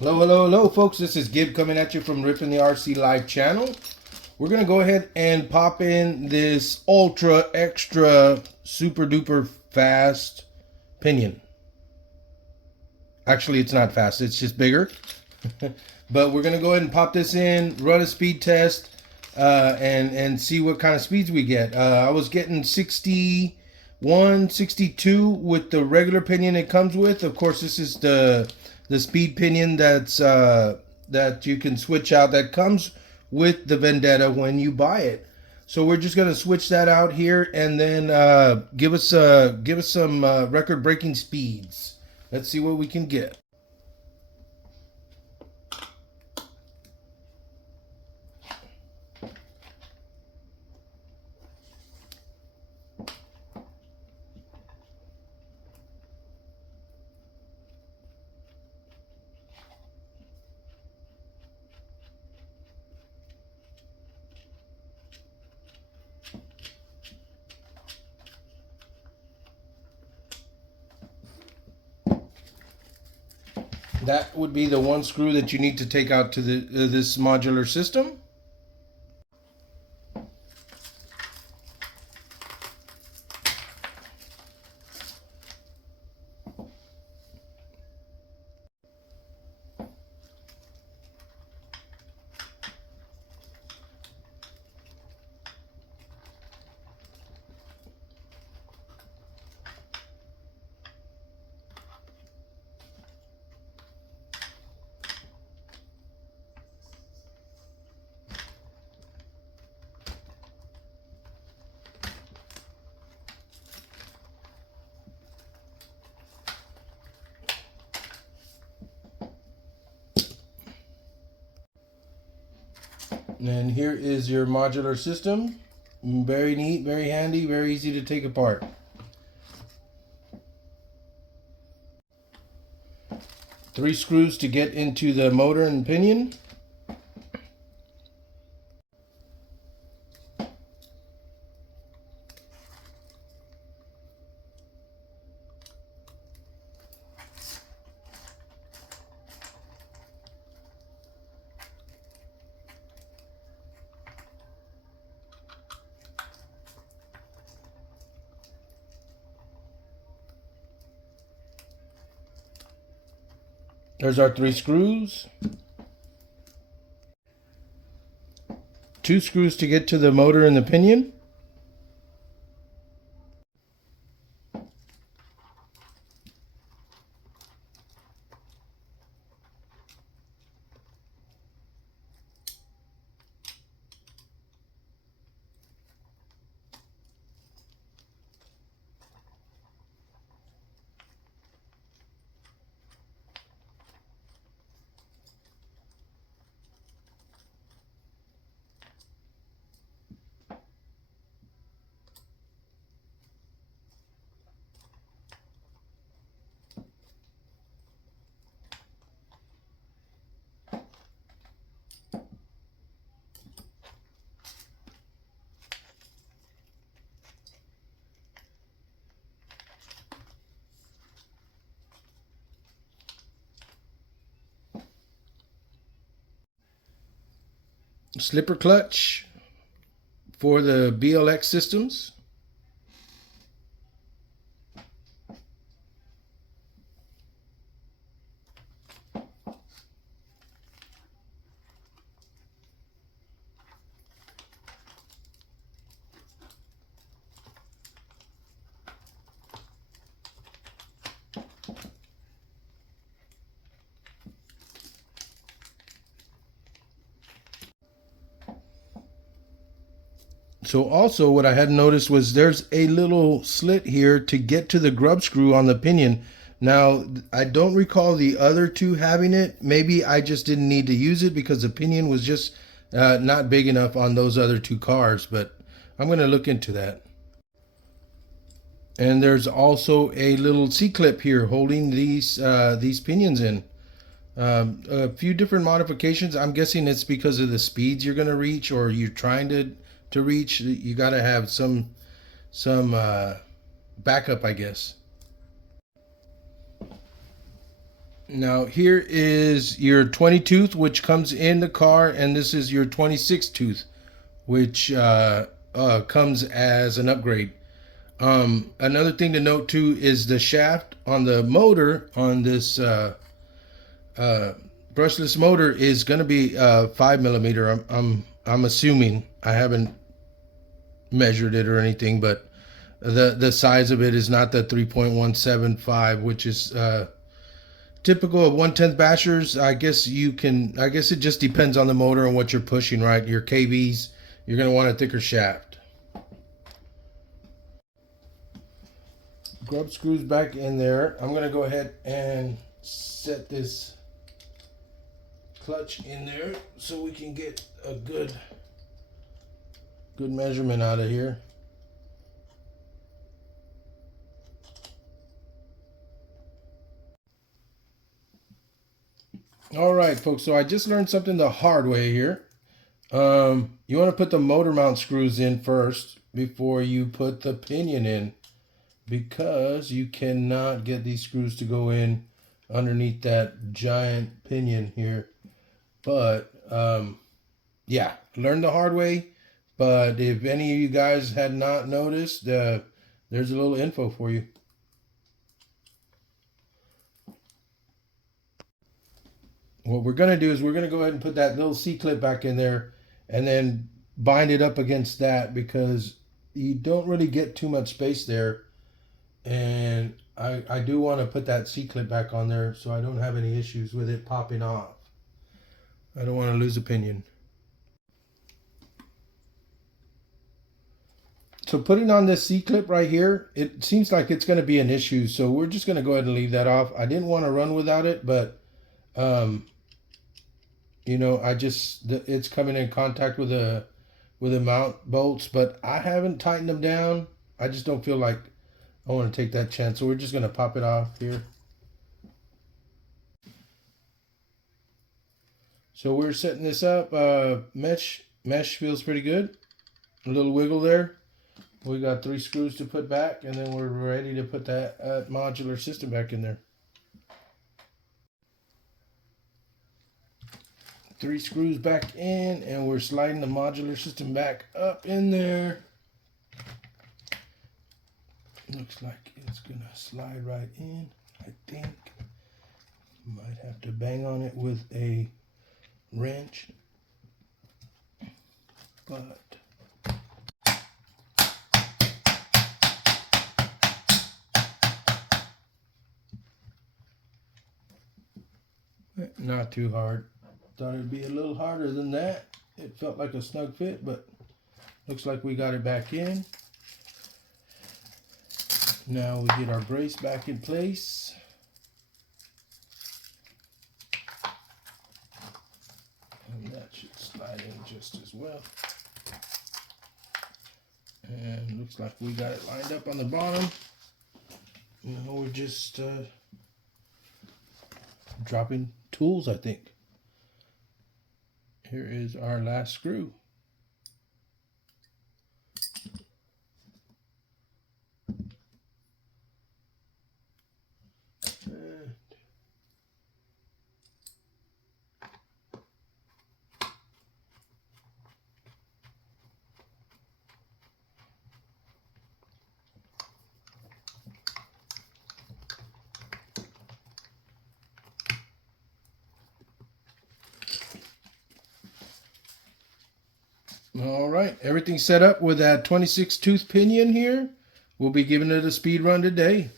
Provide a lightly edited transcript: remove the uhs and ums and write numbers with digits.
Hello, hello, hello, folks. This is Gib coming at you from Ripping the RC Live channel. We're going to go ahead and pop in this ultra extra super duper fast pinion. Actually, it's not fast. It's just bigger. But we're going to go ahead and pop this in, run a speed test, and see what kind of speeds we get. I was getting 61, 62 with the regular pinion it comes with. Of course, this is the speed pinion that's that you can switch out, that comes with the Vendetta when you buy it. So we're just gonna switch that out here, and then give us some record-breaking speeds. Let's see what we can get. That would be the one screw that you need to take out to the this modular system. And here is your modular system. Very neat, very handy, very easy to take apart. Three screws to get into the motor and pinion. There's our three screws. Two screws to get to the motor and the pinion. Slipper clutch for the BLX systems. So also what I had noticed was there's a little slit here to get to the grub screw on the pinion. Now, I don't recall the other two having it. Maybe I just didn't need to use it because the pinion was just not big enough on those other two cars, but I'm going to look into that. And there's also a little C-clip here holding these pinions in. A few different modifications. I'm guessing it's because of the speeds you're going to reach, or you're trying to reach. You got to have some backup, I guess. Now here is your 20 tooth, which comes in the car, and this is your 26 tooth, which comes as an upgrade. Another thing to note too is the shaft on the motor on this brushless motor is going to be 5 millimeter. I'm assuming. I haven't measured it or anything, but the size of it is not the 3.175, which is typical of 1/10 bashers. I guess it just depends on the motor and what you're pushing, right? Your KVs, you're going to want a thicker shaft. Grub screws back in there. I'm going to go ahead and set this clutch in there so we can get a good measurement out of here. All right, folks, so I just learned something the hard way here. You want to put the motor mount screws in first before you put the pinion in, because you cannot get these screws to go in underneath that giant pinion here. But yeah, learned the hard way. But if any of you guys had not noticed, there's a little info for you. What we're going to do is we're going to go ahead and put that little C-clip back in there and then bind it up against that, because you don't really get too much space there. And I do want to put that C-clip back on there so I don't have any issues with it popping off. I don't want to lose a pinion. So putting on this C-clip right here, it seems like it's going to be an issue. So we're just going to go ahead and leave that off. I didn't want to run without it, but you know, it's coming in contact with the mount bolts, but I haven't tightened them down. I just don't feel like I want to take that chance. So we're just going to pop it off here. So we're setting this up. Mesh feels pretty good. A little wiggle there. We got 3 screws to put back, and then we're ready to put that modular system back in there. 3 screws back in, and we're sliding the modular system back up in there. Looks like it's gonna slide right in, I think. Might have to bang on it with a wrench, but not too hard. Thought it'd be a little harder than that. It felt like a snug fit, but looks like we got it back in. Now we get our brace back in place. And that should slide in just as well. And looks like we got it lined up on the bottom. Now we're just dropping tools, I think. Here is our last screw. All right, everything's set up with that 26 tooth pinion here. We'll be giving it a speed run today.